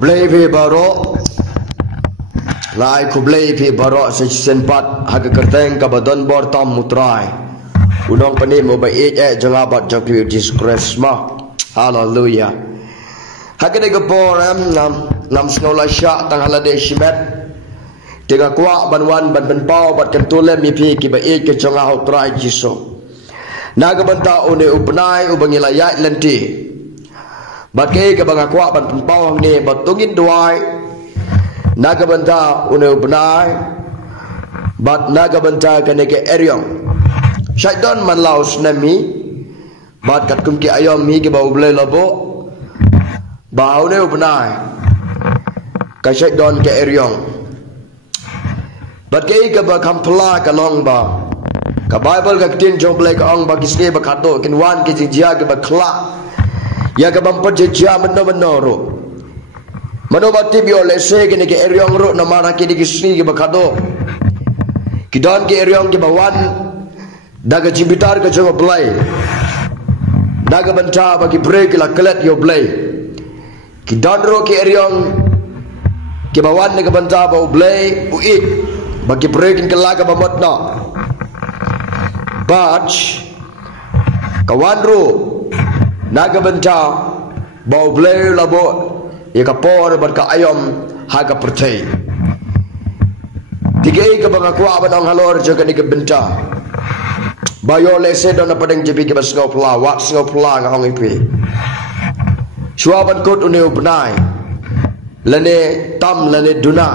kublai phi baro lai kublai phi baro se senpat haga kerteng ka badon bor tam mutrai unong pani mo ba janga bat jakri Jesus Christ ma hallelujah haga de gaporam nam snola sha tang halade shimet tiga kwa banwan ban pau bat kentule mi phi ki ba ke janga utrai Jesus naga banta une upnai ubangila ya lenti bagai ke banga kwa ban pau ni batungin duai naga banta une upnai bat naga banta kene ke eryong syaitan man laus nami bat kat kum ki ayom mi ke bau ble labo bau ne upnai ka syaitan ke eryong bagai ke ba kampla ka long ba ka Bible ka tin jong blai ka ong ba kisne ba khato kin wan ki jia ke ba khla ya ka bam pat jia mano ro mano ba ti bio le se ke ne ke eryong ro na mara ki di kisni ke ba khato ki don ke eryong ke ba wan daga jibitar ka jong blai daga banta ba ki break la klet yo blai ki don ro ke eryong ke ba wan ne ka banta ba blai u it ba ki break ke la ka ba mot no Bach kawanru naga benta bau bleu labo ya kapor bar ka ayom haga pertai tiga ka banga kwa banang halor jaga ni ka benta bayo le se don padang jepi ke basngau pula wat sngau pula ngong ipi shuaban kot une upnai lane tam lane duna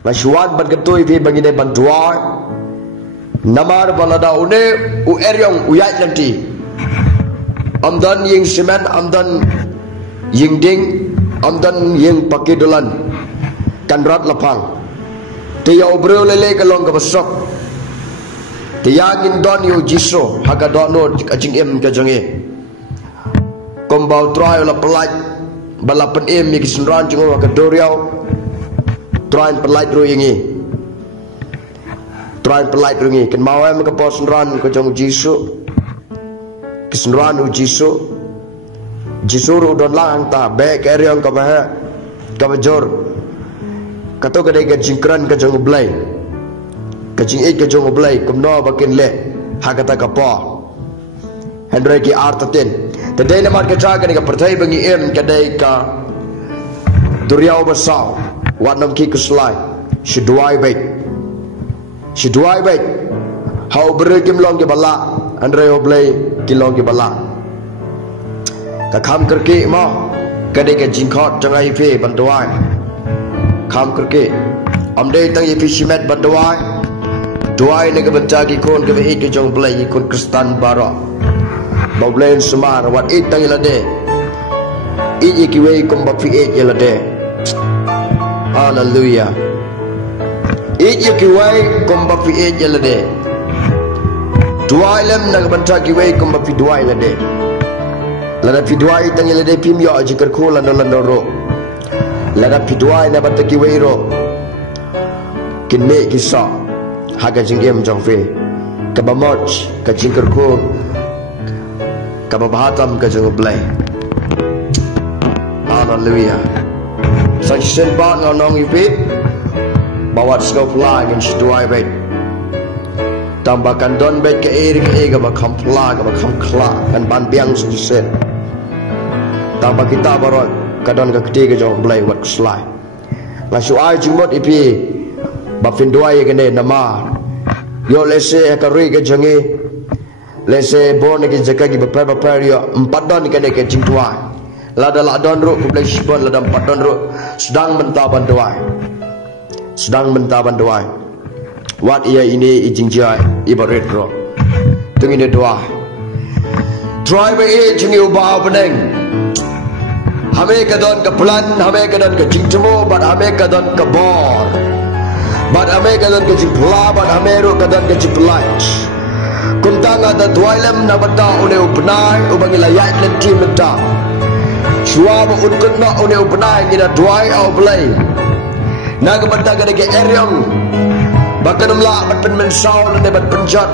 mashuan ban ketui pi bangine bantuai namar balada une u eryong u yai nanti amdan ying semen amdan ying ding amdan ying pakidolan kanrat lapang tiya obrol lele kalong ka basok tiya ngin don yu jiso haga dono kajing em kajange kombau try la pelaj balapan em mi kisunran jingo ka doriau try pelaj ro yingi try pelai rungi ken mau em ke pos ran ko jong jisu kisnran u jisu ru don lang ta be ke riang ka ba ka bajor kato ka dai ka jingkran ka jong blai ka jing e ka jong blai kum no ba ken le ha ka ta ka pa hendrai ki artaten te dai na mar ka cha ka ni ka perthai bangi em ka dai ka duriau basau wanam ki kuslai shidwai bai Sidwai baik, hau berkim long ke bala, Andre oblay kilong ke bala. Kakam kerke mo, kadai ke jingkot jangai ife bantuai. Kam kerke, amde tang ife simet bantuai. Duai ne ke bencagi kon ke ke jong blay kon Kristan bara. Boblen semar wat it tang ilade. I kiwe kom bafi it ilade. Hallelujah. Ije kiwai komba fi ije lade duai lem nag banta kiwai komba fi duai lade lada fi duai tang lade pim yo ajikar khola no lando ro lada fi duai na banta kiwai ro kinme kisa haga jingem jongfe kabamot ka jingkar kho kababahatam ka jong blai hallelujah saction ba ngonong ipi bawat skop lag in shduai bet tambahkan don bet ke ega ba kampla ba kamkla kan ban biang sujisen tambah kita barot kadon ka ketiga jong blai wat slai ngasu ai jumot ipi ba finduai gene nama yo lese ka ri ke jangi lese bon ke jaka ki ba pa yo empat don ke ke jingtuai lada ladon ro ku blai shibon lada empat don ro sedang mentaban doai sedang mentaban doa. Wat ia ini ijingjai ibarat ro. Tungine doa. Try be jingi uba beneng. Hame kadon ke plan, hame kadon ke jingtemo, but hame kadon ke bor. But hame kadon ke jingpla, but hame ro kadon ke jingplat. Kuntang ada duailem na bata une upnai ubangila yat lenti menta. Suaba unkuna une upnai ngina duai au blai. Naga banta ga ke eryong bakanam la bat pen mensau ne bat penjat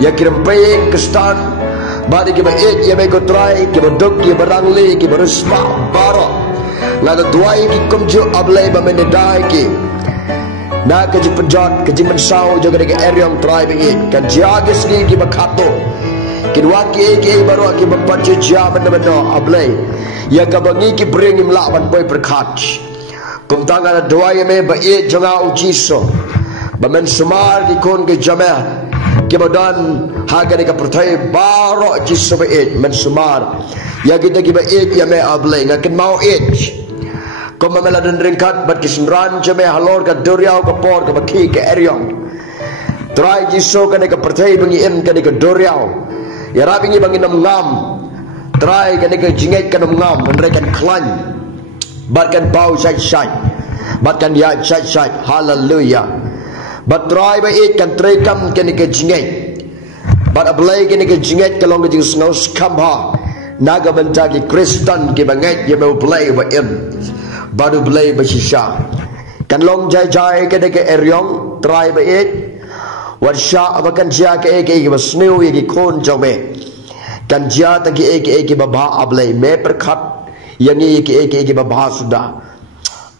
ya kiram paying kestan Badi ki ba it ye me ko try ki ba duk ki ba rangli ki ba rusma baro la da duai ki kumju ablay ba men dai ki na ka ji pejot ka ji men sau jo ka eryong try ba it kan jagis ki ba khato ki wa ki baro ki ba pache ja men ablay ya ka bangi ki bring im la ban boy prakhat kum tanga da duai me ba it jonga ujiso ba men sumar ki kon ke jama Kibadan haga ni kapertai baro jisu ba it men sumar ya kita kiba it ya me ablay ngakin mau it ko mamela dan ringkat bat kisran jame halor ka doriau ka por ka baki ka eryong try jisu ka ni kapertai bangi em ka ni ka doriau ya rabi ni bangi nam ngam try ka ni ka jinget ka nam ngam menrekan klan bat kan bau sai bat kan ya sai hallelujah but try by it kan try kam kan ke jinget but ablay kan ke jinget kalong ke jing snow skam ha naga benta ki Kristen ki banget ye mau play ba in baru play ba shisha kan long jai ke ke eryong try by it wat sha abakan jia ke ba snew ye ki kon jome kan jia ta ki ba ba ablay me perkhat yang ye ki ba ba sudah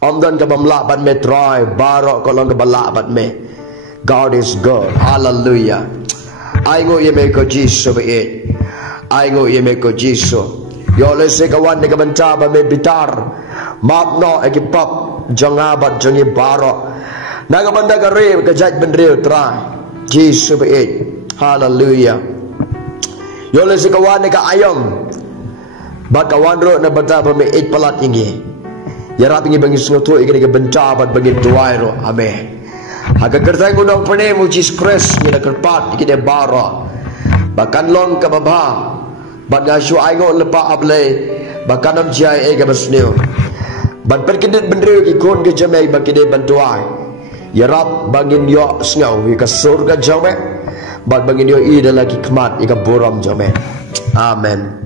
amdan ka bamla ban me try baro kolong ka bala ban me God is good. Hallelujah. Aingo ye me ko jisu ba it. Aingo ye me ko jisu. Yo le se kawan ni kabanta ba me bitar. Map no ekipap jonga bat jongi baro. Naga banda ka re ka jaj ben re try. Jisu ba it. Hallelujah. Yo le se kawan ni ka ayom. Ba kawan ro na bata ba me it palat ingi. Ya rapi ngi bangi sungoto ikani ka banta bat bangi tuai ro. Amen. Aga kertai gudang pene mucis kres ni nak kerpat ikide bara bahkan long ka baba baga shu aingo lepa ablay bahkan am jai e ga basneu ban perkidit bendreu ki kon ke jamai bakide bantuai ya rab bangin yo sngau ka surga jame bad bangin yo i dalaki kmat ika boram jame amen.